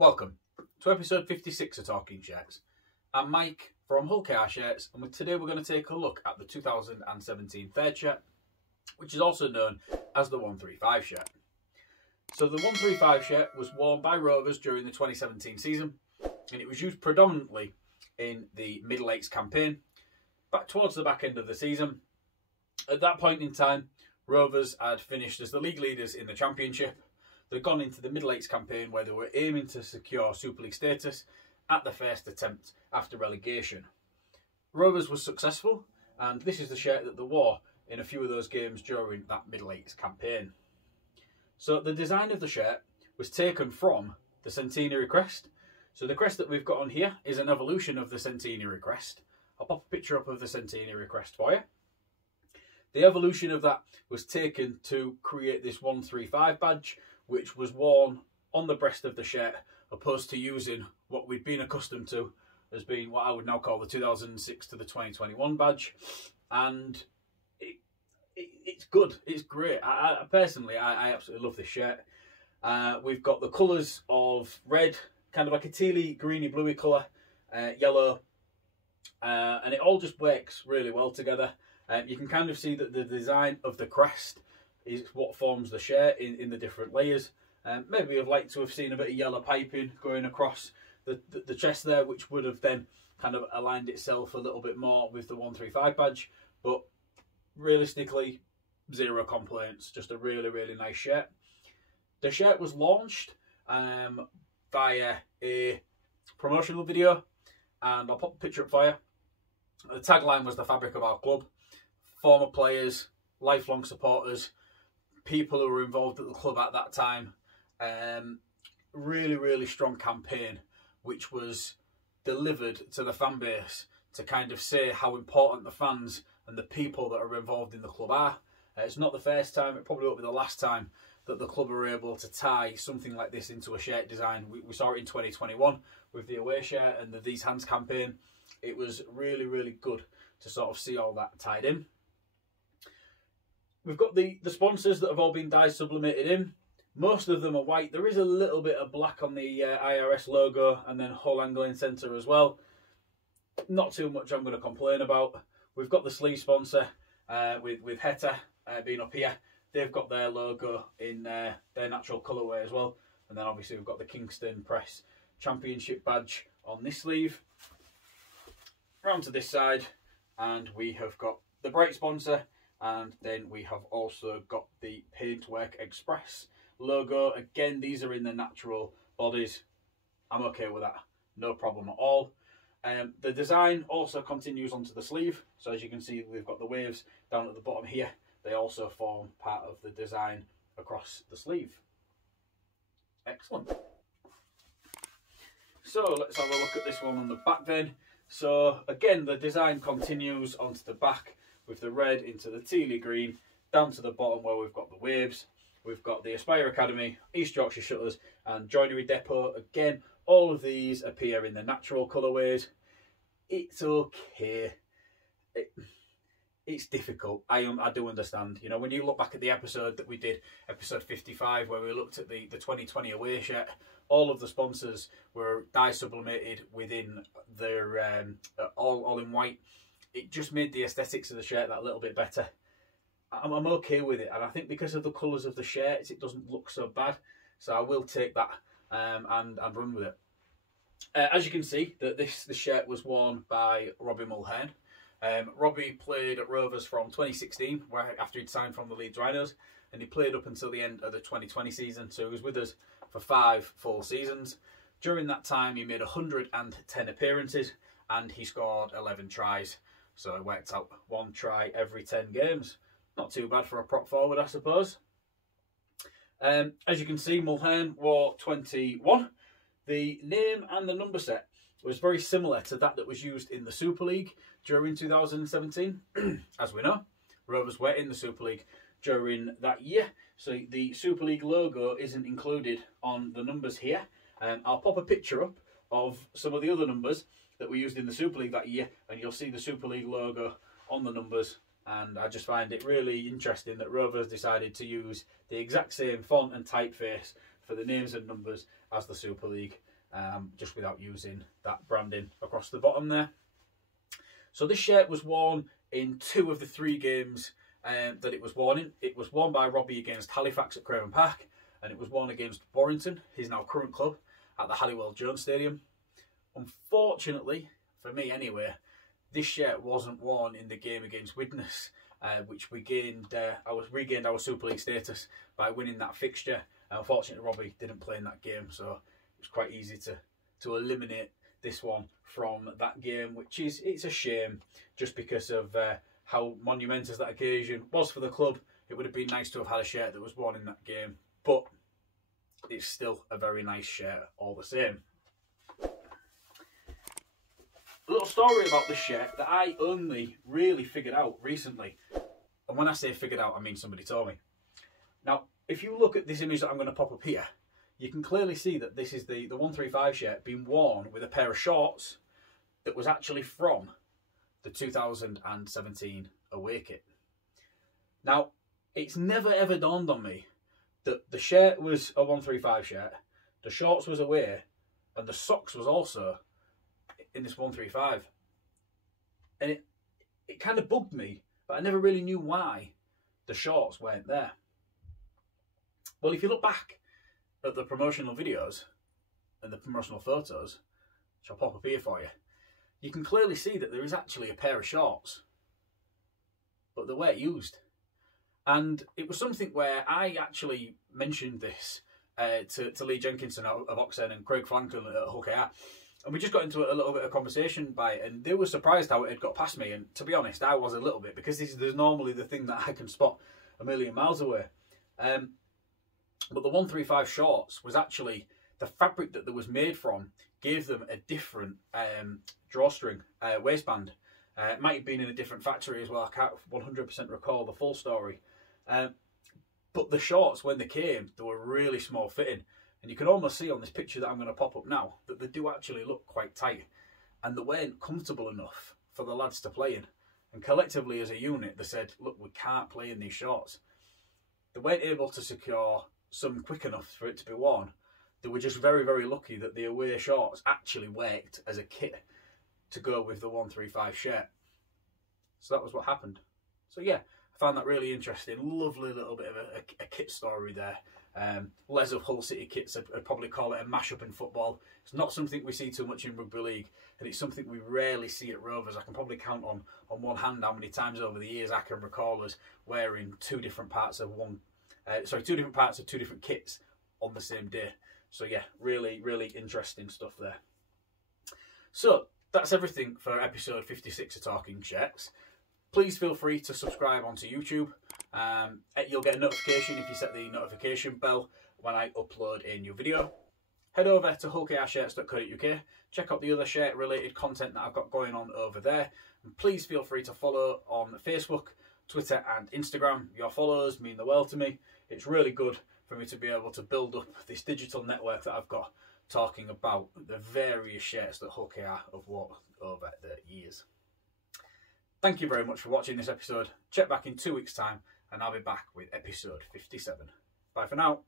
Welcome to episode 56 of Talking Shirts. I'm Mike from Hull KR Shirts, and today we're going to take a look at the 2017 third shirt, which is also known as the 135 shirt. So the 135 shirt was worn by Rovers during the 2017 season, and it was used predominantly in the Middle Eights campaign, back towards the back end of the season. At that point in time, Rovers had finished as the league leaders in the Championship. They'd gone into the Middle Eights campaign where they were aiming to secure Super League status at the first attempt after relegation. Rovers was successful, and this is the shirt that they wore in a few of those games during that Middle Eights campaign. So the design of the shirt was taken from the Centenary crest. So the crest that we've got on here is an evolution of the Centenary crest. I'll pop a picture up of the Centenary crest for you. The evolution of that was taken to create this 135 badge, which was worn on the breast of the shirt, opposed to using what we'd been accustomed to as being what I would now call the 2006 to the 2021 badge. And it's good, it's great. I personally absolutely love this shirt. We've got the colours of red, kind of like a tealy, greeny, bluey colour, yellow, and it all just works really well together. You can kind of see that the design of the crest is what forms the shirt in the different layers. Maybe I'd like to have seen a bit of yellow piping going across the chest there, which would have then kind of aligned itself a little bit more with the 135 badge. But realistically, zero complaints. Just a really, really nice shirt. The shirt was launched via a promotional video, and I'll pop a picture up for you. The tagline was "The fabric of our club." Former players, lifelong supporters, people who were involved at the club at that time. Really, really strong campaign, which was delivered to the fan base to kind of say how important the fans and the people that are involved in the club are. It's not the first time, it probably won't be the last time that the club were able to tie something like this into a shirt design. We saw it in 2021 with the away shirt and the These Hands campaign. It was really, really good to sort of see all that tied in. We've got the sponsors that have all been dye sublimated in. Most of them are white. There is a little bit of black on the IRS logo and then Hull Angling Centre as well. Not too much I'm going to complain about. We've got the sleeve sponsor with Heta being up here. They've got their logo in their natural colourway as well. And then obviously we've got the Kingston Press Championship badge on this sleeve. Round to this side, and we have got the Bright sponsor. And then we have also got the Paintwork Express logo. Again, these are in the natural bodies. I'm okay with that. No problem at all. The design also continues onto the sleeve. So as you can see, we've got the waves down at the bottom here. They also form part of the design across the sleeve. Excellent. So let's have a look at this one on the back then. So again, the design continues onto the back, with the red into the tealy green, down to the bottom where we've got the waves. We've got the Aspire Academy, East Yorkshire Shutters and Joinery Depot. Again, all of these appear in the natural colourways. It's okay. It's difficult. I do understand. You know, when you look back at the episode that we did, episode 55, where we looked at the 2020 away shirt, all of the sponsors were dye sublimated within their all in white. It just made the aesthetics of the shirt that little bit better. I'm okay with it, and I think because of the colours of the shirts, it doesn't look so bad. So I will take that and run with it. As you can see, that the shirt was worn by Robbie Mulhern. Robbie played at Rovers from 2016, where after he'd signed from the Leeds Rhinos, and he played up until the end of the 2020 season. So he was with us for 5 full seasons. During that time, he made 110 appearances, and he scored 11 tries. So it worked out 1 try every 10 games. Not too bad for a prop forward, I suppose. As you can see, Mulhern wore 21. The name and the number set was very similar to that was used in the Super League during 2017. As we know, Rovers were in the Super League during that year. So the Super League logo isn't included on the numbers here. I'll pop a picture up of some of the other numbers that were used in the Super League that year, and you'll see the Super League logo on the numbers. And I just find it really interesting that Rovers decided to use the exact same font and typeface for the names and numbers as the Super League. just without using that branding across the bottom there. So this shirt was worn in 2 of the 3 games that it was worn in. It was worn by Robbie against Halifax at Craven Park, and it was worn against Warrington, his now current club, at the Halliwell Jones Stadium. Unfortunately, for me anyway, this shirt wasn't worn in the game against Widnes, which we regained our Super League status by winning that fixture. Unfortunately, Robbie didn't play in that game, so it was quite easy to eliminate this one from that game, which it's a shame, just because of how monumentous that occasion was for the club. It would have been nice to have had a shirt that was worn in that game, but it's still a very nice shirt all the same. A little story about this shirt that I only really figured out recently. And when I say figured out, I mean somebody told me. Now, if you look at this image that I'm going to pop up here, you can clearly see that this is the 135 shirt being worn with a pair of shorts that was actually from the 2017 away kit. Now, it's never ever dawned on me that the shirt was a 135 shirt, the shorts was away, and the socks was also in this 135. And it kind of bugged me, but I never really knew why the shorts weren't there. Well, if you look back at the promotional videos and the promotional photos, which I'll pop up here for you, you can clearly see that there is actually a pair of shorts, but they weren't used. And it was something where I actually mentioned this to Lee Jenkinson of Oxen and Craig Franklin at Hull KR. And we just got into a little bit of conversation by it, and they were surprised how it had got past me. And to be honest, I was a little bit, because there's normally the thing that I can spot a million miles away. But the 135 shorts was actually the fabric that they was made from gave them a different drawstring waistband. It might have been in a different factory as well. I can't 100% recall the full story. But the shorts, when they came, they were really small fitting. And you can almost see on this picture that I'm going to pop up now that they do actually look quite tight. And they weren't comfortable enough for the lads to play in. And collectively as a unit, they said, look, we can't play in these shorts. They weren't able to secure some quick enough for it to be worn. They were just very, very lucky that the away shorts actually worked as a kit to go with the 135 shirt. So that was what happened. So yeah, I found that really interesting. Lovely little bit of a kit story there. Les of Hull City kits, I'd probably call it a mash-up in football. It's not something we see too much in rugby league, and it's something we rarely see at Rovers. I can probably count on one hand how many times over the years I can recall us wearing two different parts of two different kits on the same day. So yeah, really, really interesting stuff there. So that's everything for episode 56 of Talking Shirts. Please feel free to subscribe onto YouTube. You'll get a notification if you set the notification bell when I upload a new video. Head over to hullkrshirts.co.uk. Check out the other shirt related content that I've got going on over there. And please feel free to follow on Facebook, Twitter and Instagram. Your follows mean the world to me. It's really good for me to be able to build up this digital network that I've got, talking about the various shirts that Hull KR have worn over the years. Thank you very much for watching this episode. Check back in 2 weeks' time and I'll be back with episode 57. Bye for now.